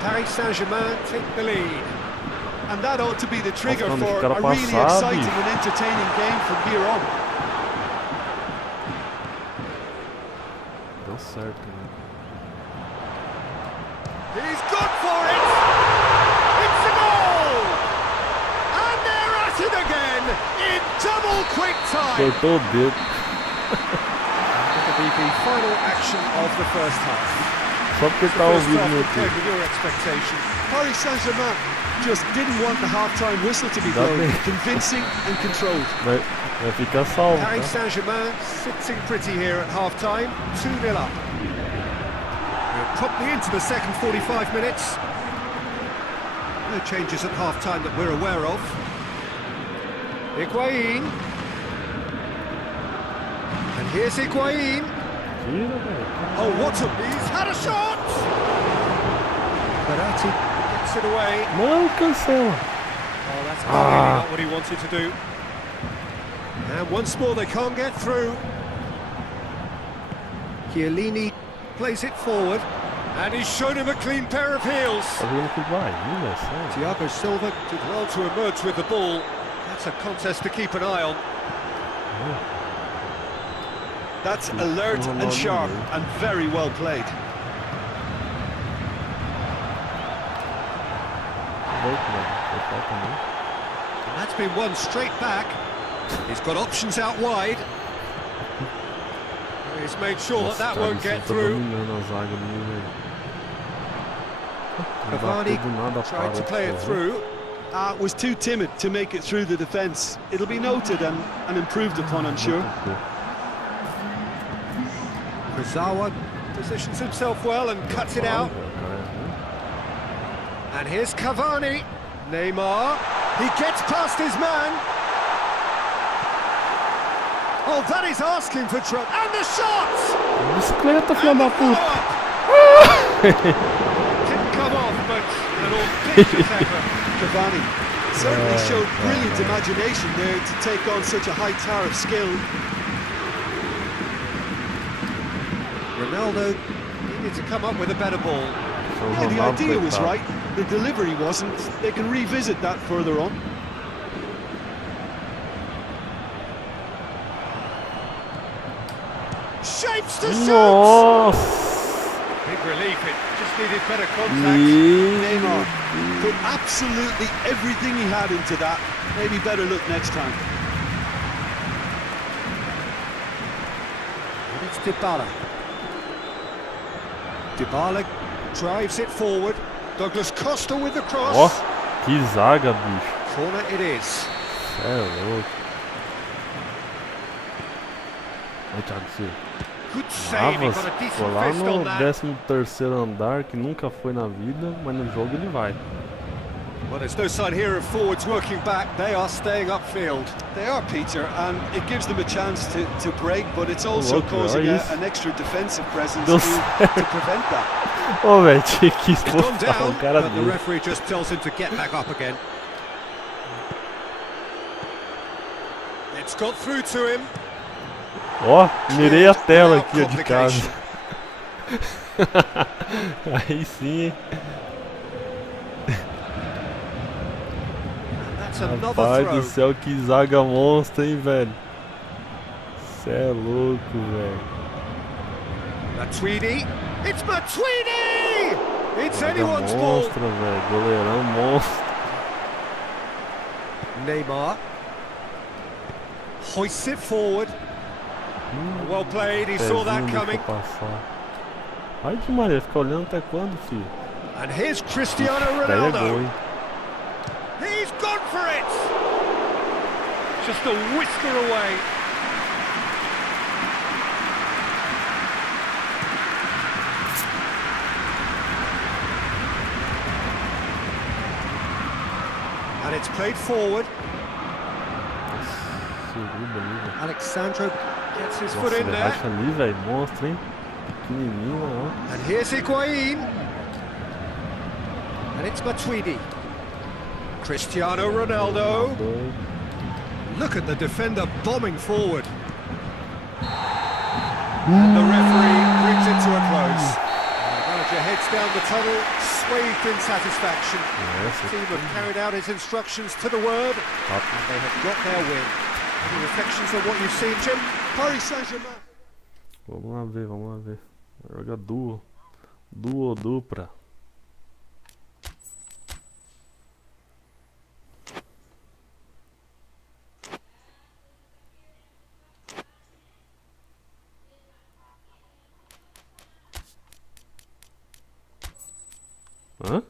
Paris Saint-Germain take the lead. And that ought to be the trigger Nossa, for cara a really passar, exciting bicho. and entertaining game from here on. Deu certo, né? He's gone for it! It's a goal! And they're at it again in double quick time! Cortou o dedo. That'll be the final action of the first half. Só porque tá ao vivo no Okay, YouTube. with your expectation. Paris Saint-Germain just didn't want the half-time whistle to be blown. Convincing and controlled. Vai ficar salvo, Paris tá? Saint-Germain sitting pretty here at half-time, 2-0 up. We're promptly into the second 45 minutes. No changes at half-time that we're aware of. Higuain. And here's Higuain. Tira, velho. Oh, what a... He's had a shot! Verratti gets it away. Não, cancela. Oh, that's clearly not what he wanted to do. And once more they can't get through. Chiellini plays it forward. And he's shown him a clean pair of heels. Tá jogando futebol ainda, sério. Thiago Silva did well to emerge with the ball. That's a contest to keep an eye on. That's alert and sharp and very well played. And that's been won straight back. He's got options out wide. He's made sure that won't get through. Cavani tried to play it through. Was too timid to make it through the defence. It'll be noted and improved upon, I'm sure. Kurzawa positions himself well and cuts it out. And here's Cavani. Neymar. He gets past his man. Oh, that is asking for trouble. And the shot! Bicicleta, filha da puta. Didn't come off, but an audacious effort. Cavani certainly showed brilliant imagination there to take on such a high tower of skill. Ronaldo needed to come up with a better ball. Yeah, the idea was right, the delivery wasn't. They can revisit that further on. Shapes to shoot! Nossa! Big relief, it just needed better contact. Neymar put absolutely everything he had into that. Maybe better look next time. And it's Dybala. Dybala drives it forward. Douglas Costa with the cross. Ó, que zaga, bicho. Corner it is. Cê é louco. Aí, Thiago Silva. Good save, he got a Ficou decent lá fist no on that. 13º andar, que nunca foi na vida, mas no jogo ele vai. Well, there's no sign here of forwards working back. They are staying upfield. They are, Peter, and it gives them a chance to break, but it's also Louco, causing olha isso. an extra defensive presence Deu to prevent that. Ô, velho, tinha que He's gone expulsar down, um cara but the dele. referee just tells him to get back up again. It's got through to him. Ó, mirei a tela aqui ó, de casa. Aí sim, hein? That's another Pai throw. do céu, que zaga monstra, hein, velho? Cê é louco, velho. Matuidi. It's Matuidi! It's Zaga anyone's ball. monstra, velho. Goleirão monstro. Neymar hoists it forward. Well played, he saw that Pezinho coming. deixa passar. Ai de Maria, fica olhando até quando, filho? And here's Cristiano Daí é gol, Ronaldo. hein? He's gone for it! Just a whisker away. And it's played forward. Suruba ali, velho. Alexandro gets his Nossa, foot in ele there. racha ali, velho. Monstro, hein? Pequenininho, ó. And here's Higuain. And it's Matuidi. Cristiano Ronaldo. Doido. Look at the defender bombing forward. And the referee brings it to a close. The manager heads down the tunnel, swathed in satisfaction. The team have carried out his instructions to the word, and they have got their win. Any reflections on what you've seen, Jim? Paris Saint-Germain. Vamos lá ver, vamos lá ver. Joga duo. Duo dupla. Hã?